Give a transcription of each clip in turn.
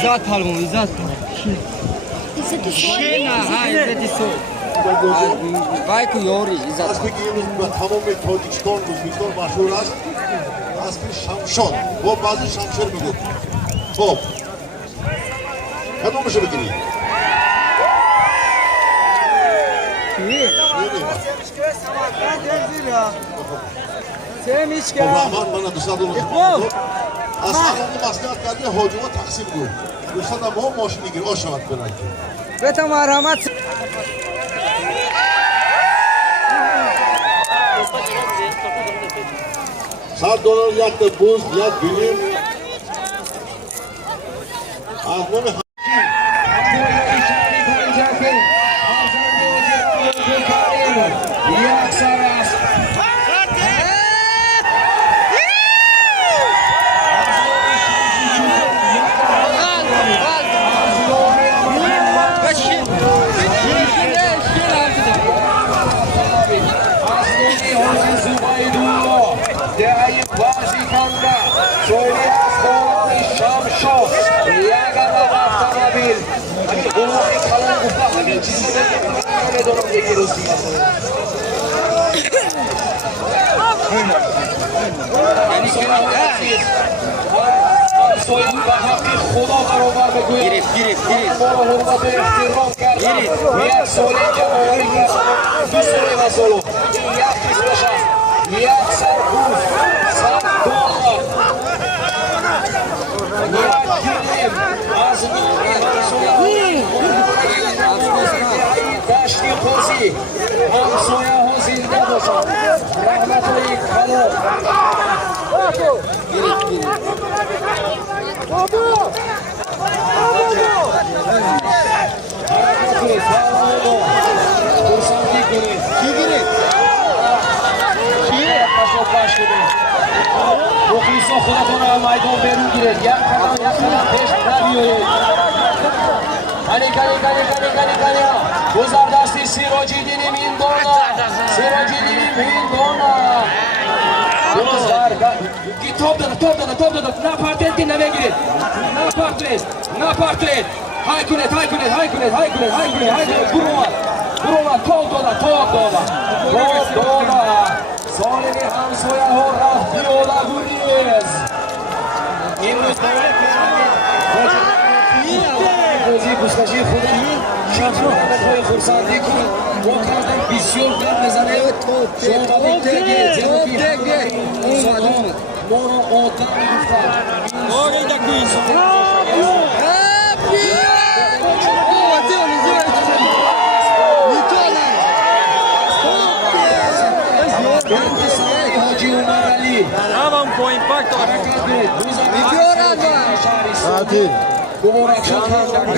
İzzet halım, İzzet. Şena, ha, İzzet iso. Vay ku yori, İzzet. از بگیم تمام تاجیکستان روزمیزدار مشهور است اسب شمشاد با بعضی شمشیر میگفت. خب کدومشو بگیرید؟ خب رحمان من دوستان از همون مصلحت کردی حاجمه تقسیم کن. دوستان ما ماشین میگیریم آشامت کنن به تو مرحمت. $100 یک بوز یک بینیم از نام خدا برابر بگوید ما را حرمت و احترام کردن یک ساله جمعوری کردن دو ساله و سالو این یک قسمش است یک سرکوز $100 یک گیریم از دشت قاضی همسایه ها زنده باشد رحمت های کلام مخلصا خودتون از میدان بیرون گیرید یک قدم پیش نبیایید کلی گذردستی سیراجی دینی میندانا توپ داده نپرتید که نمیگیرید نپرتید های کنید گروه توپ داده سالمی همسایه ها رفت بیاده گریز امروز بازی گوشکشی خودی شمسون خورسندی کن ما کردن بسیار گرد بزنه شما دیگه زیادی سادان ما را آدم گفتن آره دکویز حاجی عمر علی con impacto.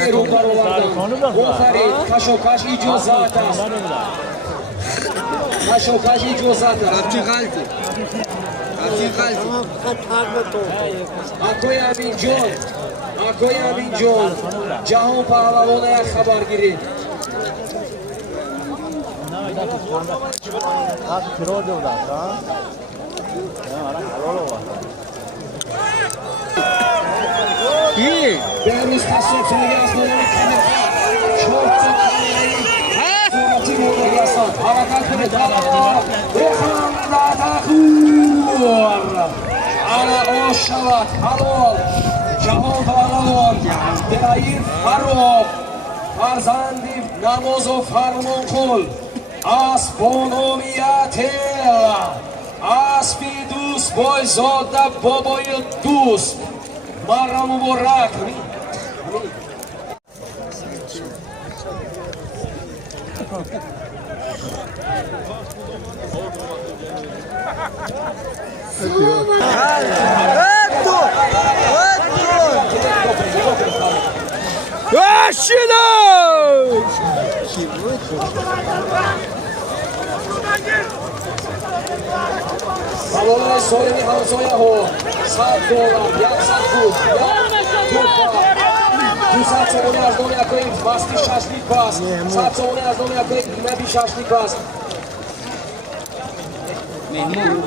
بیرون برآوردن گفتید کشوکش اجازت است کشوکش اجازت است چی غلطی آقای امین جان جهان پهلوان یک خبر گیرید بهروز تصرف سنگی از نوعی صورتی موقعی هستند حرکت کنید بخوام نتخور علا آش شود حلال جهان پهلوان درعی فراب فرزندی نماز و فرمان کن اسبانومیت اسبی دوست بای زاده بابای دوست مرا مبارک Eto! حواله سالمی همسایه ها $100 100 بود $200 سومونی از نام یکایی مستی ششلیک پس $100 سومونی از نام یکایی نبی ششلیک پس مهمون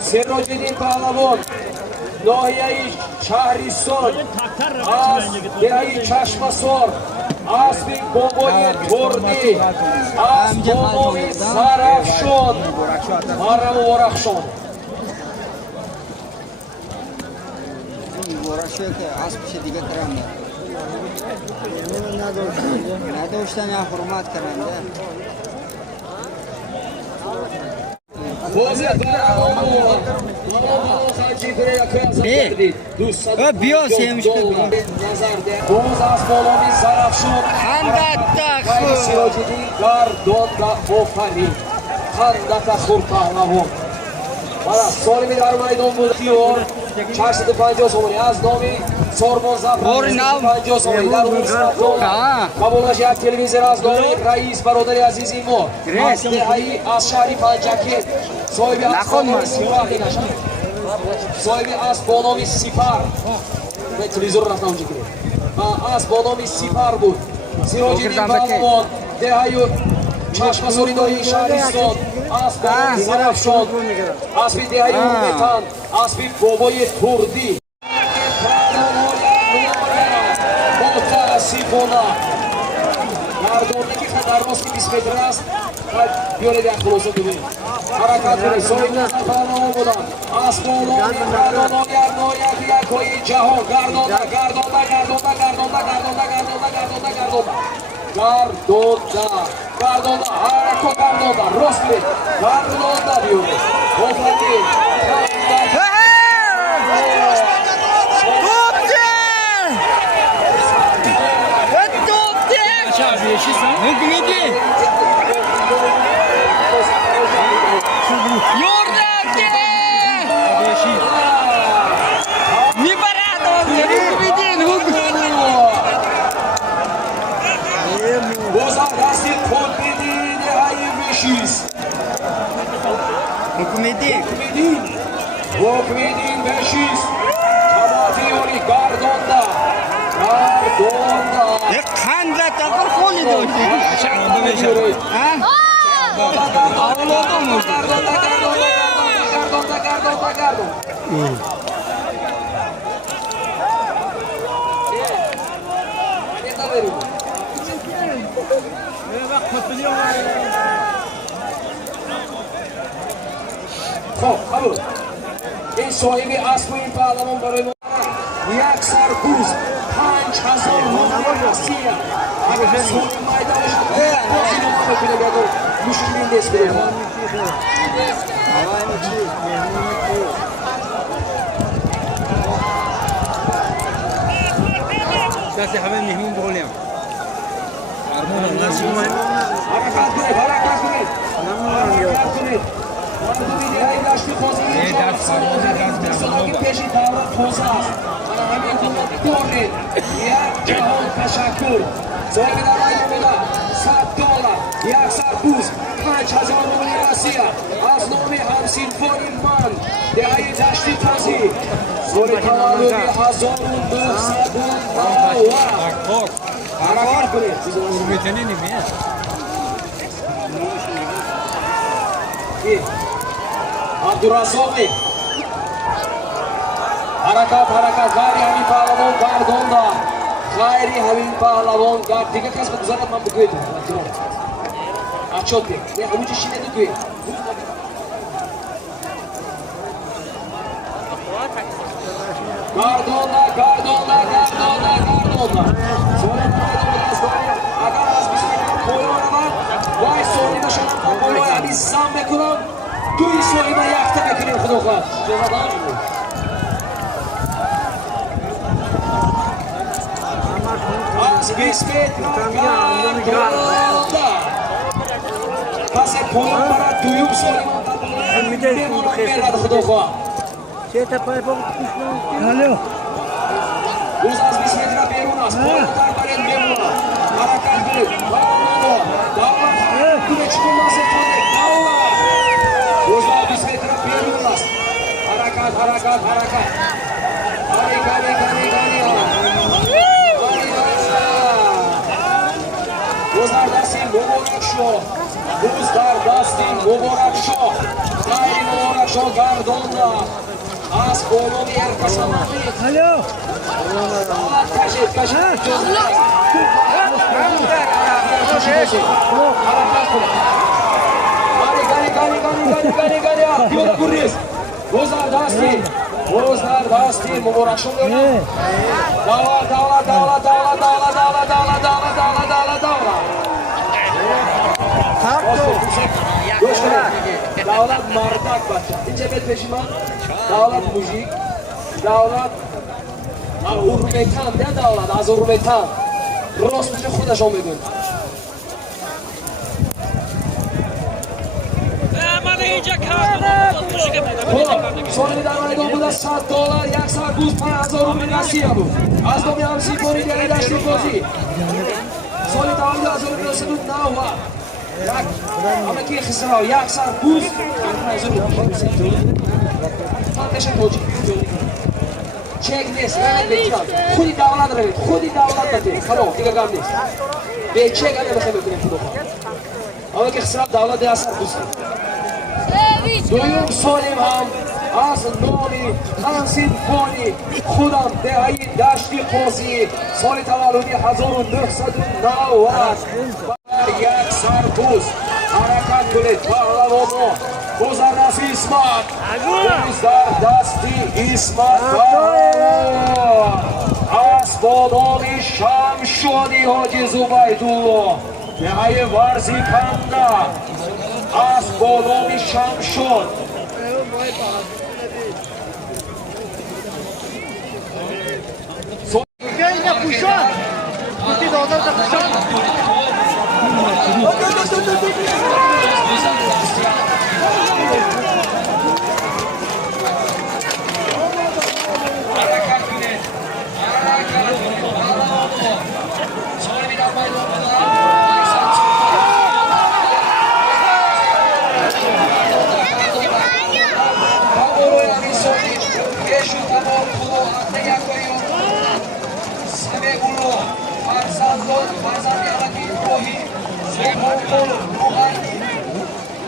سراج‌الدین پهلوان ناحیه شهرستان از دهه چشمسار اسب بابای کردی از بابای سرافشان مبارکشان اسبش دیگه ترم نداشتن یا حرمت کردن بیا سیمش کنیم روز از بالامی سرافشان سراج‌الدین گردان و آفرین خندت خور پهلوان سالمی در میدان بود خیار 450 سومونی از نامی ساربان زفر 50 سومونی در اون قبولش یک تلویزیون از نامی رئیس برادر عزیزی ما از دهی از شهری پنجکی صاحب اسبانامی سیپر صاحب اسبانامی سیپر تلویزیون رفتم اونجا کنیم اسبانامی سیپر بود سراج‌الدین پهلوان دهی چشمساری دایی شهرستان اسب سرافشان اسب دهی اومتن اسب بابای کردی متاسفانه گردانه که خطرناک 20 متر است بیاره یک خلاصه ببینید حرکت کنید صاحب نظر پهلوان بودن اسب بالان گردانان یکایی جهان گردانده گردانده حرکت گردانده راست برید گردانده بیاره آفرین حکمیدین بشیست تماتیونی گردانده یک خندت اگر خولی داشتی چند بشه خب قبول این صاحب اسب این پهلوان برای ما یک سرکوز 5000 روپیه هستیه اگر صاحب میدانش بازی نما بکنه بیادر مشکلی نیست برای ما کسی همه مهمون بولیم حرکت کنید این داشتی خوزی پیشی دارد خوزه است همین کنید دارید یک جهان تشکر صاحب در ایامده $100 یک سرکوز 5000 روپیه رسیه از نام همسینفانی من دهی دشتی تازی سال تولدی 1900 حرکت کنید عبدالرزاقی حرکت غیری همین پهلوان گردانده غیری همین پهلوان گرد دیگه کس بگذارد من بگوید اچوتی نه همونجا شینه دوگوید گردانده اگر از 20 متر پایان رود وای سوری بشنم با بالای علی زم بکنم دوی سوری با یکته بکنیم خدا خواهد از 20 متر گردانده پس پایان برد دویوب سوری بمونم برد خدا خواهد چه تا پای با کشنم Boz az 20 metre berun است. بالاتر برید بمونه. حرکت کنید. دولت کنه چکون ناصر کنید. دولت. Boz az 20 metre berun است. حرکت. گانی. Boz در دستین مبارک شو. Boz در دستین مبارک شو. خیلی مبارک شو گردانده. از بالوی ارکسامانی. الو. کشید. گانی. بیاد گریز. Boz در دستین مبارک شو. دولت. Davlat mardak bachcha. Incha bet peshiman. Davlat mujik. Davlat urmetan, ya davlat az urmetan. Rostini خودشون میدون. من اینجا کارم مشکل سولی در مایدان بود $100 یک سر بوز 5000 روپیه روسیه بود. از دومی هم سیپوری دیگه داشتی بازی. سولی تمامی از روپیه بود نه همه که خسرا یک سر بوز 5000 روپیه. تانتش توجی. چک نیست رنگ بگیرم. خودی دولت روید. خودی دولت بده. خلاص دیگه کم نیست. به چک اگه بخوام بکنیم پولو. همه که خسرا دولت از سر بوز. دویم سالیم هم از نامی تنسید فانی خودم دهی دشتی قاضی سال تولدی 1990 یک سربوز حرکت کنید پهلوانا گذرنسی اسمت بوز در دستی اسمت از بادامی شمشانی حاجی زبیدالله دهی ورزی کنده از بالوی شمشون Gel kuşan. Gitti de oradan da kuşan.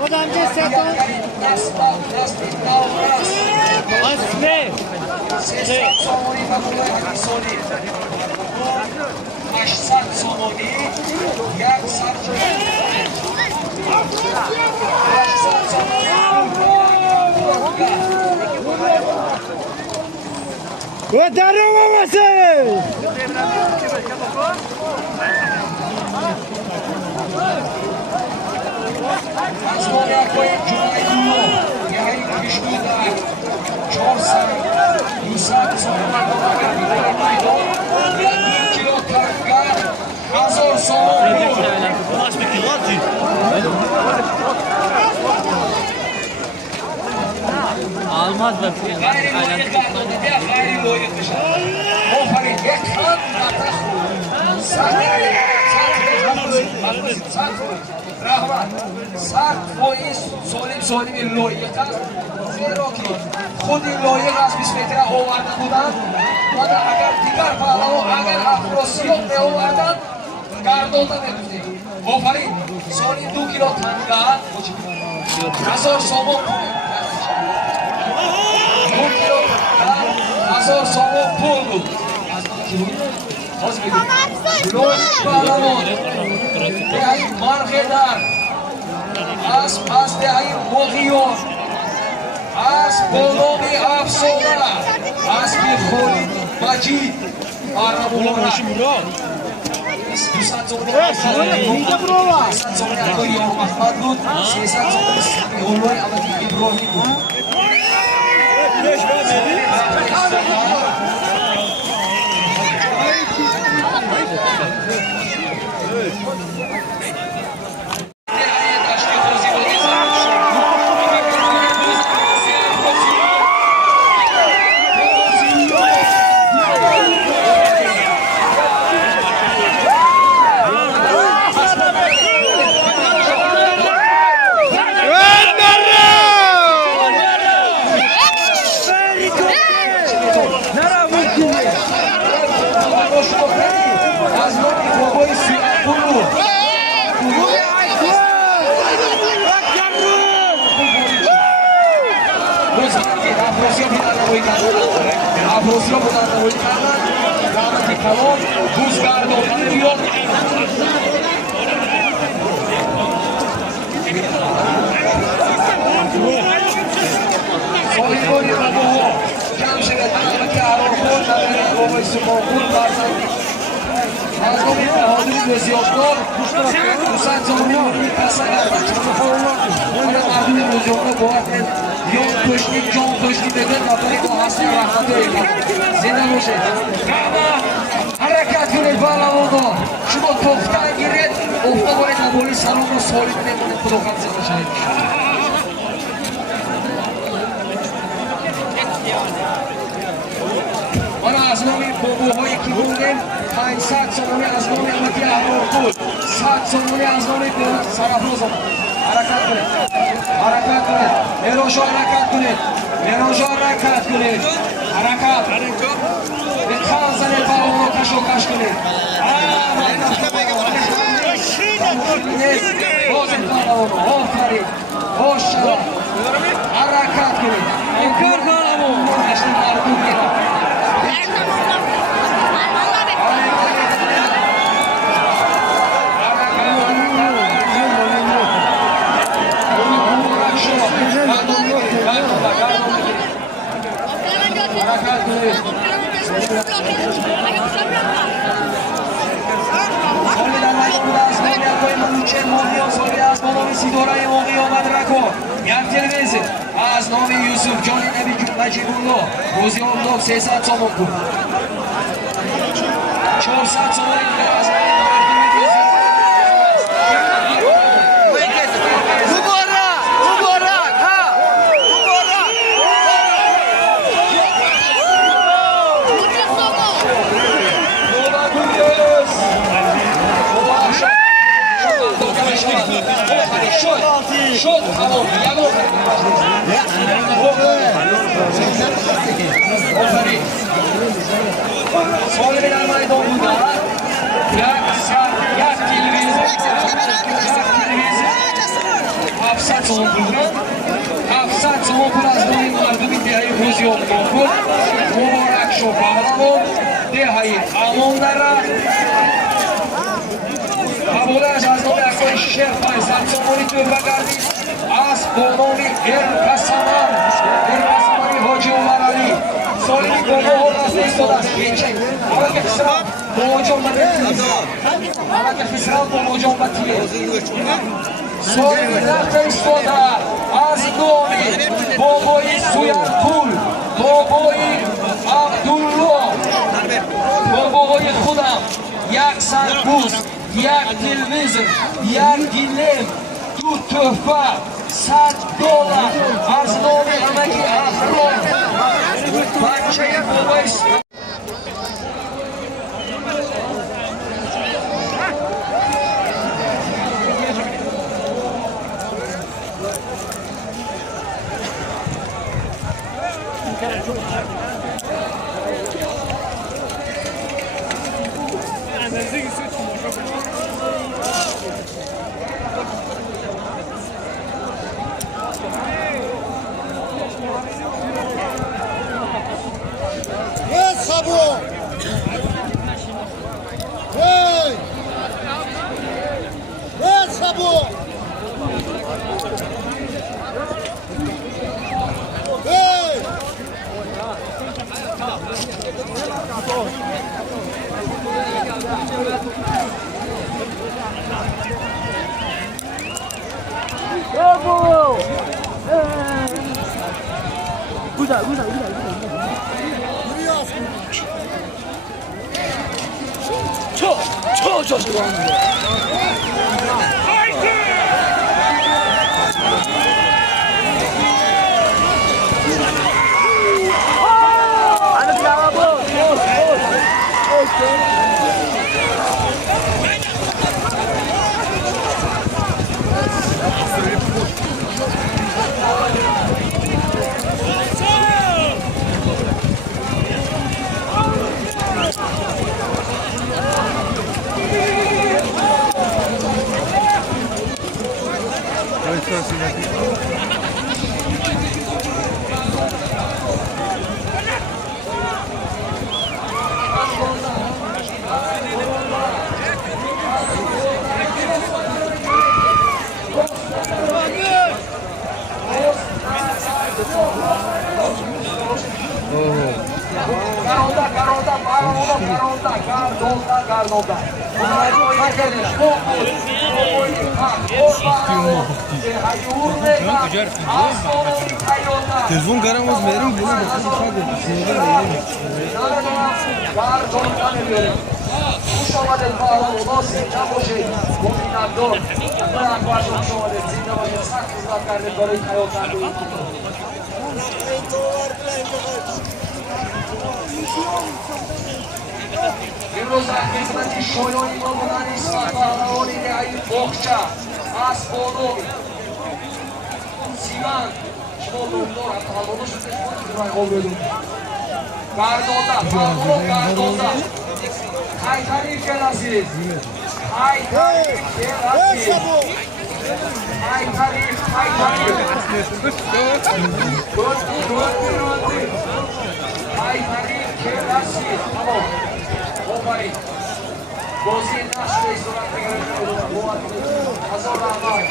Odamca seton. Asme. Ve darılmaması. Asmoria koyup Cumhuriyet'in yayın güçlüğünden Çorsan, İsa Sonuna ve 1 kilo karga hazır soğuk. Almaz da Gayri loyuk karnında bir gayri loyuk dışarı. O hani yakın atak. Rahmat. Sart foiz solim loyiqa. Zero ki xudi loyiq az 20 metre ovarda budan. Va da agar digar pahlavo agar afrosiyot me ovardan gardonda meduzdik. Ofarin solim 2 kilo tanga. Hazor somon. 2 kilo hazor somon pul. Loyiq pahlavo. دهی مرغدر از دهی مغیون از بلومی افسانه از بیخوری مجید عربولانه 200 زمانی اکوی محمد بود 300 زمانی اولوی عبدی ابراهیم بود که افروزیا بودن روی کردن افروزیا بودن روی کردن رحمتی کلام بوزگردان بیاد سالیگانی ربوها کم شده تنها که هرار خود نداره بابای سماغون برزنگی از نومی بهادری بزیادگار دوست زمانی مونی پس نگردن مونی مردم بزیادگار باید یاد پشتی جان پشتی بده نفری با حسن رحمت اینا زنده باشه حرکت کنید بلوانو شما تفتن گیرید افتا باید نبالی سلام و سالی نمونید خدا خط زنده شاید من از نامی بابوهایی که بودیم 500 سالانه از نامی امتی احرار بود 100 سالانه از نامی سرافروز حرکت کنید حرکت کنید میراشا حرکت کنید میراشا حرکت کنید حرکت به خان زنید بلوانو کش و کش کنید بازید بلوانو آفرین خوش شد حرکت کنید انکار بلوانو اشتی مردم گیرم از نام یوسف جان نبی مجیب الله روزی آمداب 300 سامون بود 400 سامون از شد همون یادو آفرین سوال در میدان بودن یک تلویزیون 700 سوم بودن 700 سوم بود از نوعی مردمی دهی روزی آمدان بود مبارک شو بابا دهی امون داره قبولش از نام اکوی شیخ 500 سومانی تو بگردید از بانامی ارقسمانی حاجی عمر علی سالمی بابا ها از ایستاد است بیچه اما که خسرم بابا جان بدتیه اما که خسرم بابا جان بدتیه سالمی رفت ایستاده از نامی بابای سویرپول بابای عبدالله بابای خودم یک سربوز یک تلویزیون یک گلیم 2 تحفه 100 دلار از نام همگی افراد بچه بابای Dolda Gardolda. Telefon karamaz verim bunu Ușoară de bală, Losi, Ceamoșe, combinator, până acolo ușoară de țină, vă exact la care doriți ca eu candu. Firuzak hizmeti şoyoni babunani sakalaoni de ayı Bokça, Asponovi, Sinan, Şmolundor, Atalonu sütü şmolundor oluyordu. Gardolda, Gardolda. Haytari Kelaziz. Haytari Kelaziz. Haytari. Haytari Kelaziz. Tamam. Opari. Bozin naşlı istorak tekrarına oldu. Hazırlanmak.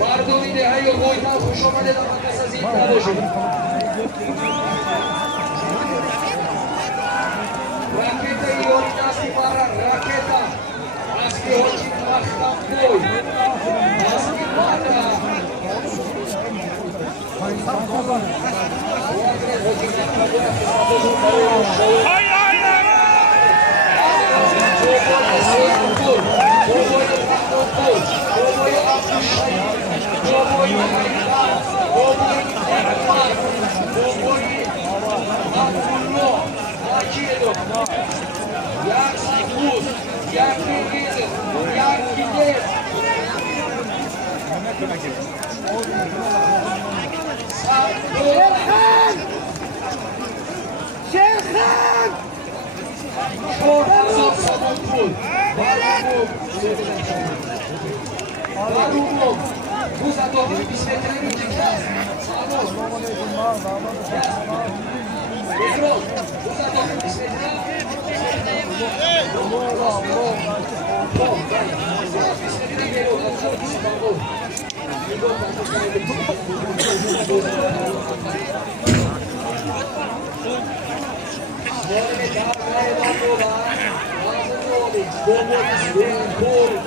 Bardoni de hayo boyta xushomade da makasa zinda boşu. Raketa i orinasi para raketa. Aski hoci mahtam boy. Aski mata. Şerhan! Barumov, Buzatov, Bismetrevi, Çekaz, Sağol. Bezrol, Buzatov, Bismetrevi. Bismetrevi geliyor, Sağol. Muhammed Ağabey Bandola, Ağabey Bandola,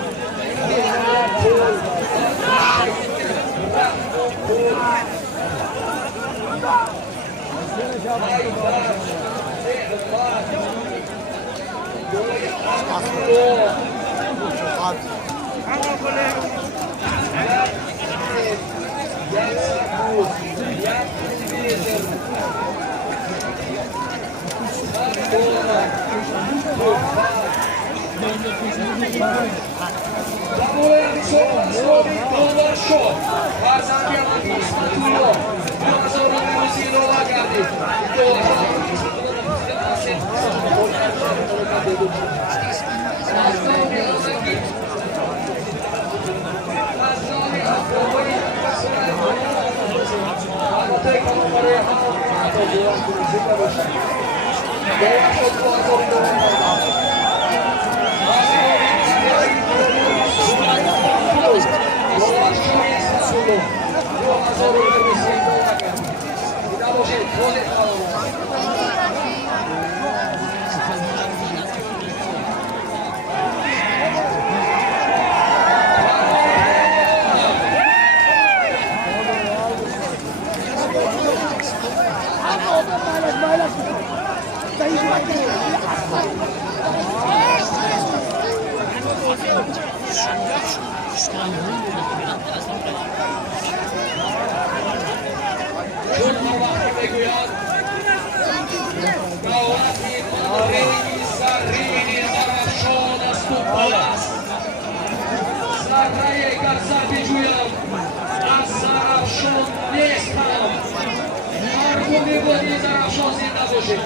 بشه.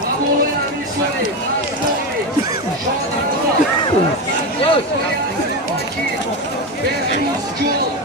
مقوله امیرسوری بهروز جون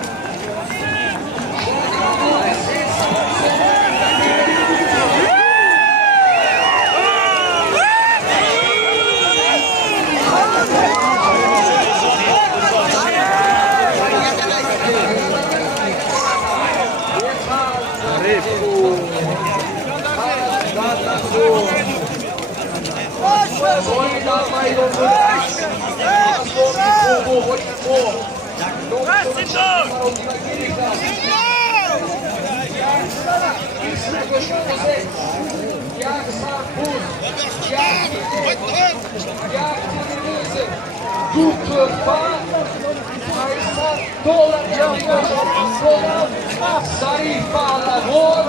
Zarif Palavon,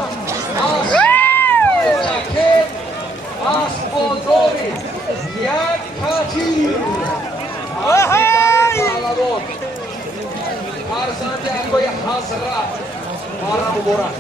Aspodovi, Jak Katir, Palavon, Arzande Akoy Hazrat, Mara Mubarak.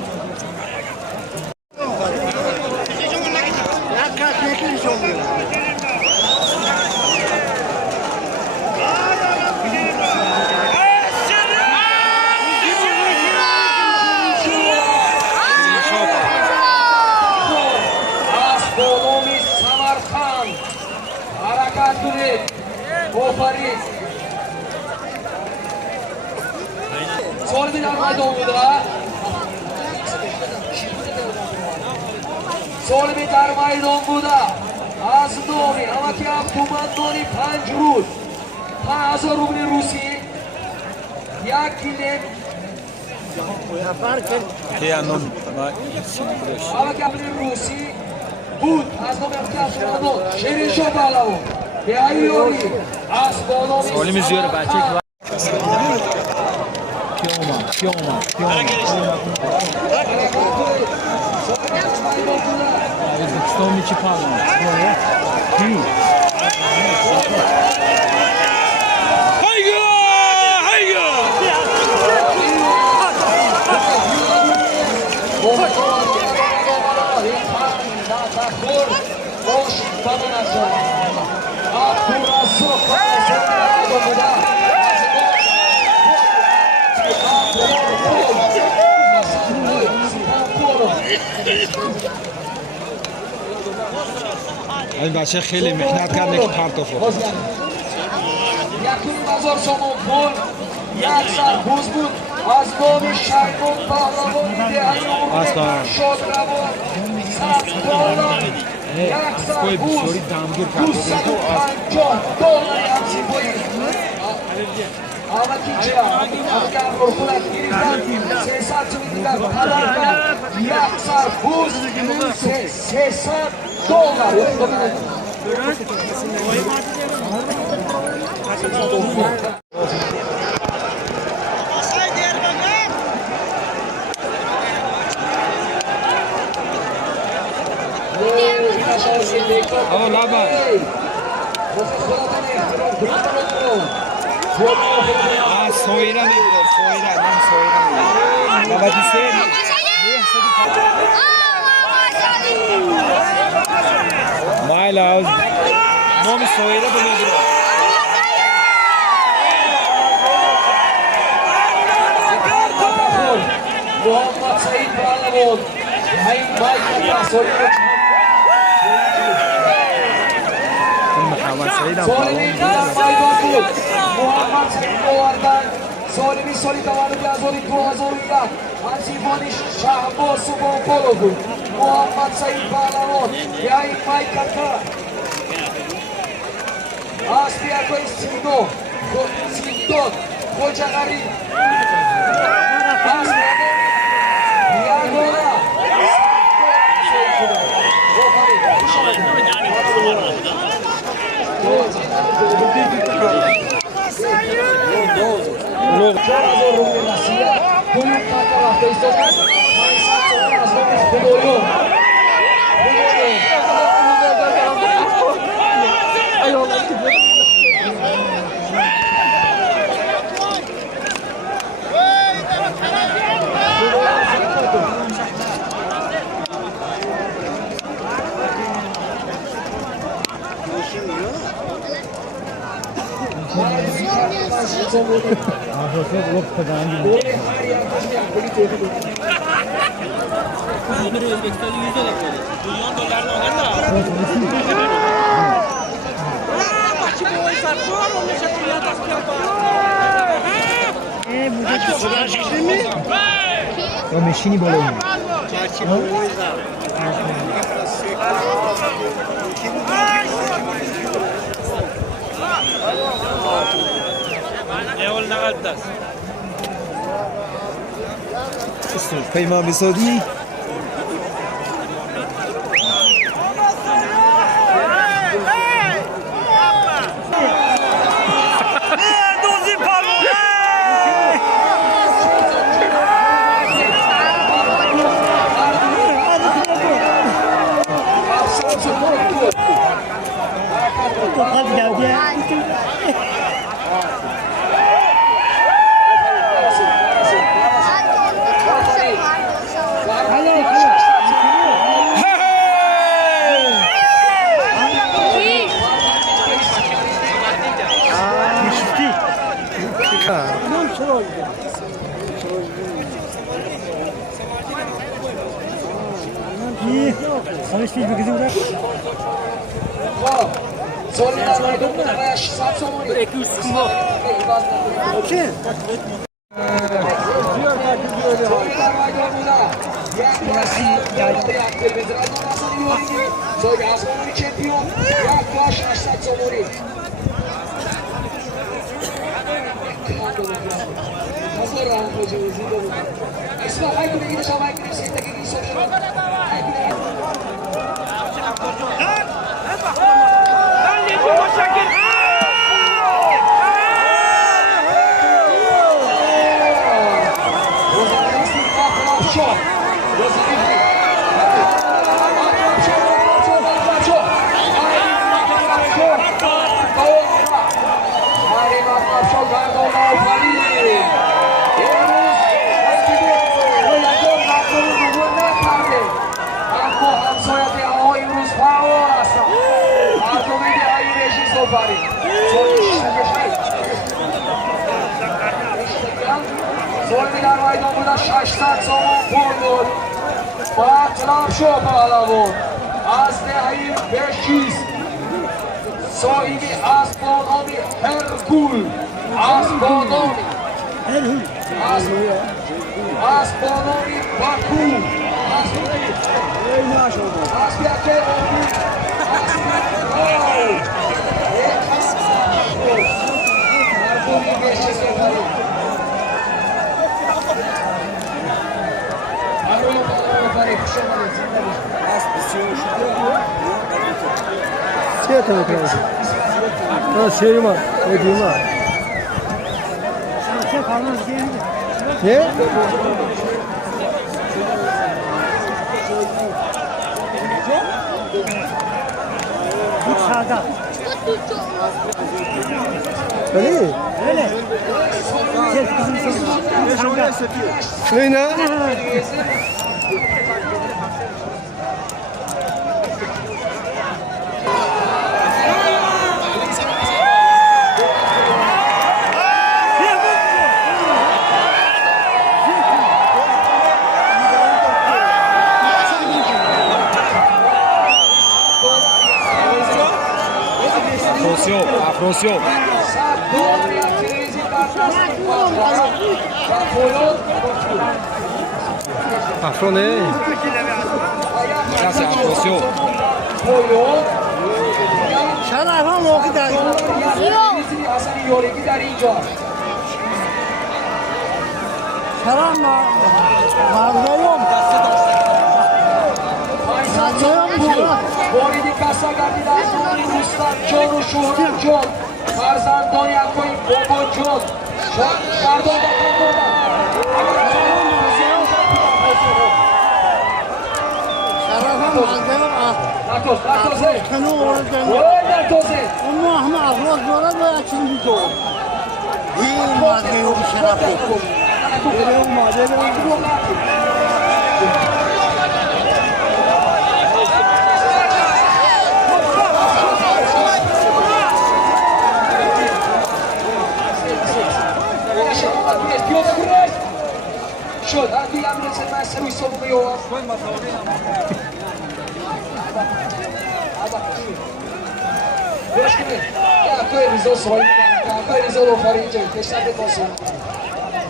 Solmi در میدان بوده Solmi در میدان بوده از نومی اما که ابتومندانی 5 روز 5000 روبل روسی 1 کیلو اما که روسی بود از نومی ابتومندان شیرین شو پهلوان به ایوری از بانامی سالمی زیاره بچه Pioma. Özbekistan içi pardon. Hayya! Hayya! این بچه خیلی محنت کرده که پرتو خورد. یکون بازار سامان پول یک سربوز بود از نام شرکون پهلوان دهیون شد روان $100 یک سربوز $250 همسی بایی آمد که چه آمد که امرخونت گریفتن 300 چون دیگر پدر کرد یک سربوز $300 Oh, lava. Soyra میگه soyra من soyra میگم بابا دیسه My love نام soyra بمیگه محمد سعید پهلوان این مایک سوری محمد سعید سالمی در میدان بود محمد سعید آوردن سالمی سالی تولد از سال 2001 همسیفانی شهباز سوبانپالو بود محمد سعید پهلوان یا این مایک از بیاکوی سینداد خوجه غریب از بیاگونا یا میشینی بالا اون پیمان بسادی Afrosio. Afrone. Grazie Afrosio. شرف موقع در شرف مردم وارد کاسا گردیدن روستان جان و شهرت جان فرزندان یکوی بابا جان مردم اما همه افراد دارد و اکنون بیدار این مادر و شرف Dashuri Sobuyo. Какой резон свой, какой резон офарин, кешнабе консул.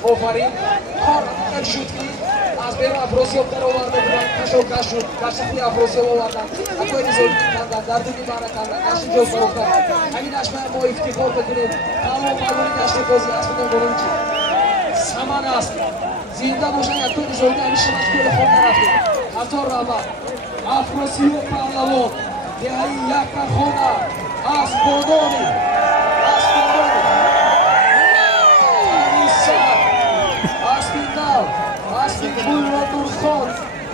Офарин, как шутки, аз беру опросио дароварда будам, кашухи опросио оварда. Какой резон, дардуни мана канда, каши ҷо фарофта. Ҳамин ашма мо ифтихор бикунем, тамом малуми дашти бози аз будем борунчи. Саман аст. Зинда бошад якой резони ҳамин шимаш кӯли хон нарафтем. Қатор рава, афросио паҳлавон, деҳаи як кархона. Асподони, Асподони, Анисад, Аспинал, Аспинбулро Нурхон,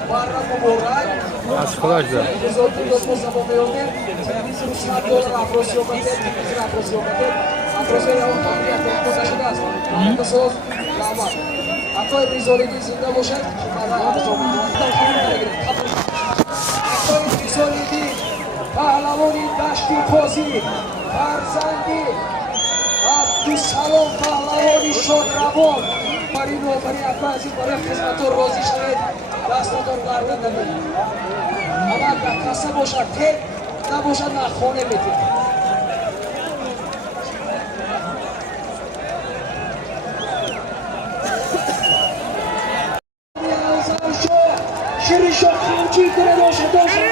Баррат Муборак. Асхолаш да. Эпизодни досмо замомеоне, телевизор $100 афросио батет, телевизор афросио батет, афросио явон тамбия техника шудааст. Андасоз равмат. Ато эпизодиги зинда бошад, шумара Ато эпизодиги Паҳлавони дашти Қозӣ, фарзанди Абдусалом Паҳлавони Шодравон. Барину офарин акбар азиз барои хизматор розӣ шавед, дастатон гарда намед. Амак дар касса бошад, тек набошад, на хоне метед. Ширишо хамчи куне доша доша.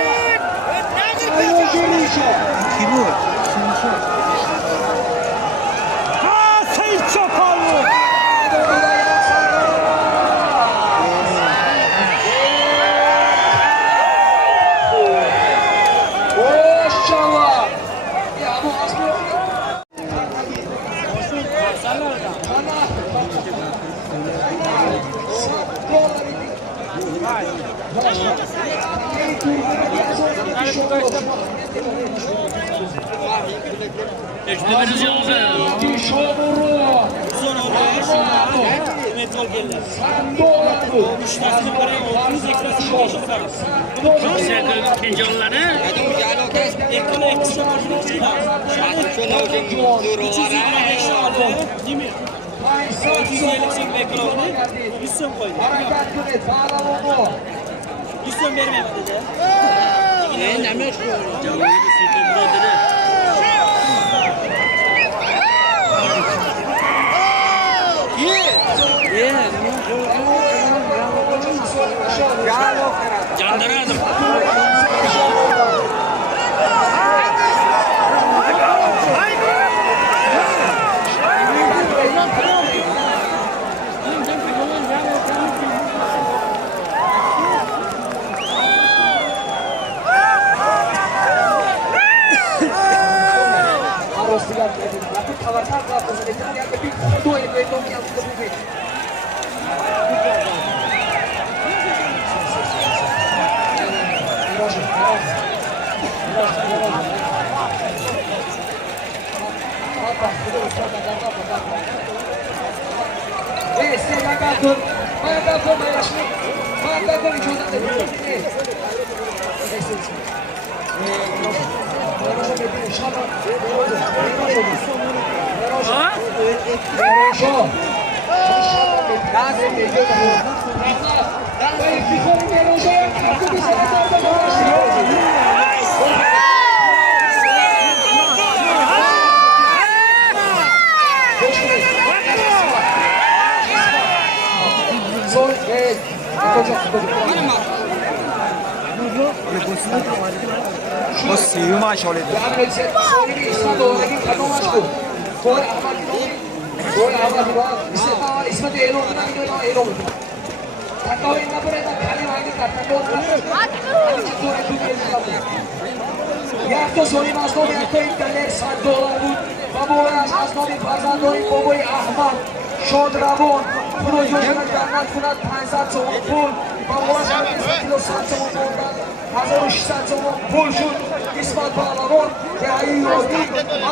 Шодравон, фурӯёшона дарнат кунад 500 сомон пул, бавоаш 100 кило 100 сомон мондан, 1600 сомон пул шуд. Исмат Паҳлавон, деҳаи ёдӣ,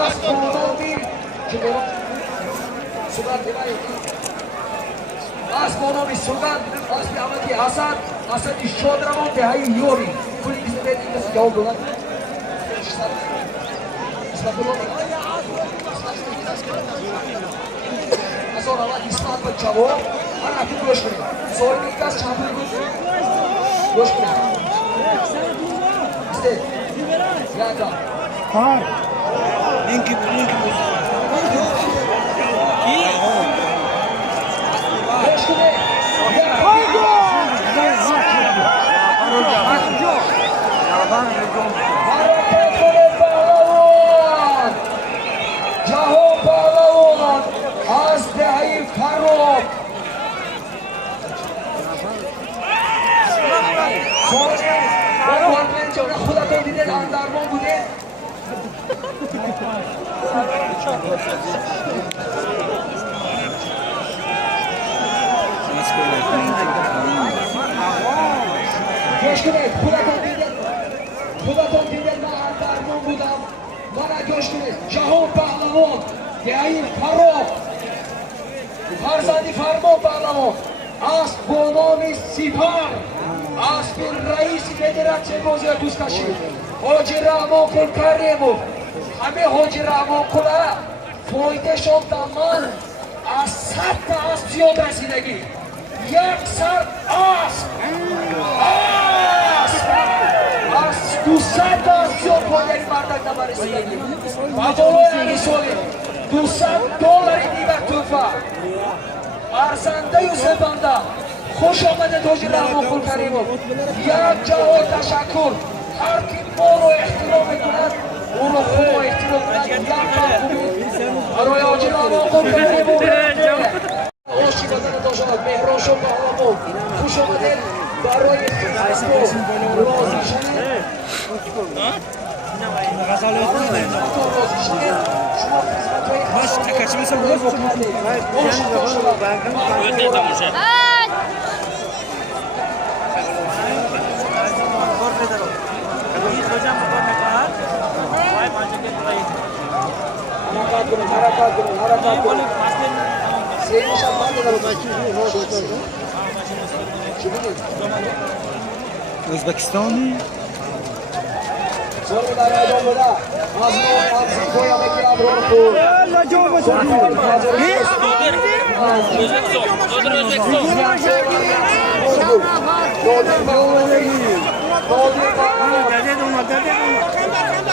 аз бонони Судан димаи аз бонони Судан, аз биамади Ҳасан, Ҳасани Шодравон, деҳаи ёрӣ. Пули бисбед инас ҷавоб додад. Исмат ва ҷавоб, ҳар ҳафта гӯш кунед. Соҳиби кас чанд пул گوش کنید یادا گوش کنید جهان پهلوان از دهی فراب خودتون دیدید اندرمان بوده گوش کنید خودتون دیدید من اندرمان بودم من گوش کنید جهان پهلوان دهی فراب فرزندی فرمان پهلوان است با نام سپر است رئیس فدراسیون بازی دوستکشی حاجی رحمان قل کریموف همه حاجی رحمان قل فایده شد من از 100 تا اسب زیاد رسیدگی 100 اسب از 200 تا اسب زیاد فایده مردک نبر رسیدگی و بالای همین سالی $200 دیگر توفه ارزنده یوسف بنده خوش آمده حاجی رحمان قل کریموف یک جواب تشکر هر کی ما رو احترام میکند او رو خوب احترام میکند برای حاجی رحمان قل کریموف آشی بدن داشتند مهران شد بهرامون خوش آمده برای اسکو راضی شدید O'zbekistonni Sonra da radyo burada. Azmi koya bekleyen ruhu.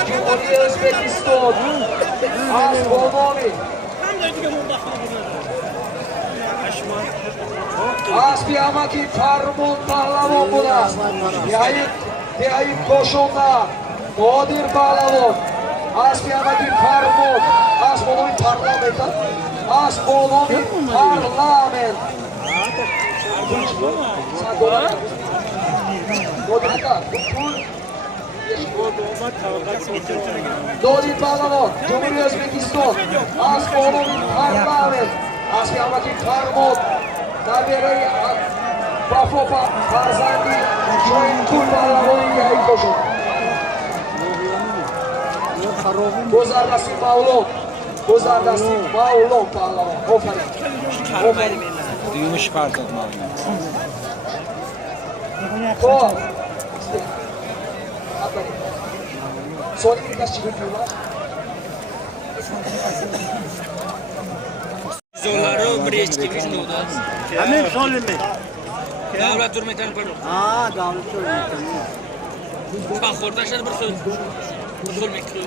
Cumhuriyet Özbekistan. Az Bonomi. Asbi Amaki Farmun Pahlavon buda. Deyayip koşunlar. Qodir Pahlavon. Asbi Amaki Farmun. Az Bonomi parlament. Az Bonomi parlament. Qodir Pahlavon. Cumhuriyet Özbekistan. Az Bonomi parlament. Asbi Amaki Farmun. Nabirey Bafopa Farzandi Şoyin Kul Pahlavoni yayın koşun. Gozardasi Mavlon. Gozardasi Mavlon Pahlavon. Oferin. Duymuş Farkot Mavlon. Ko. Son birkaç çıkıyorlar. Zorları bir eski bir nokta. Hemen söyleme. Davlat hürmeten pardon. Aa, davlat söyleme. Paxordaşlar bir söz. Buzul mikro.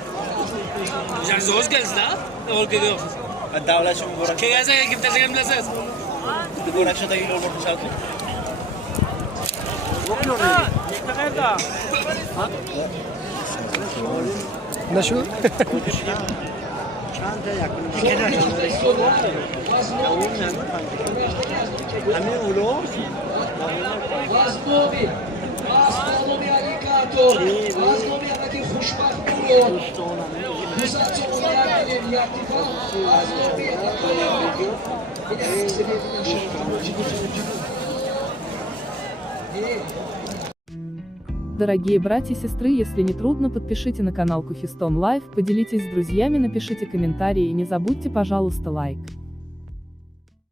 Jar zoz gelsin ha? Ol gidiyor. Davlat şunu bırak. Ke gelsin kim tezgah bilasınız? Bırak şurada yıl olur bu şartı. Nasıl? Çanta yakın. Hemen ulo. Vaznovi. Vaznovi alligator. Vaznovi amaki خوشبخت بولون. دوست چون یادیم یادیفا. Vaznovi alligator. Дорогие братья и сестры, если не трудно, подпишите на канал Куфистон Лайв, поделитесь с друзьями, напишите комментарии и не забудьте, пожалуйста, лайк.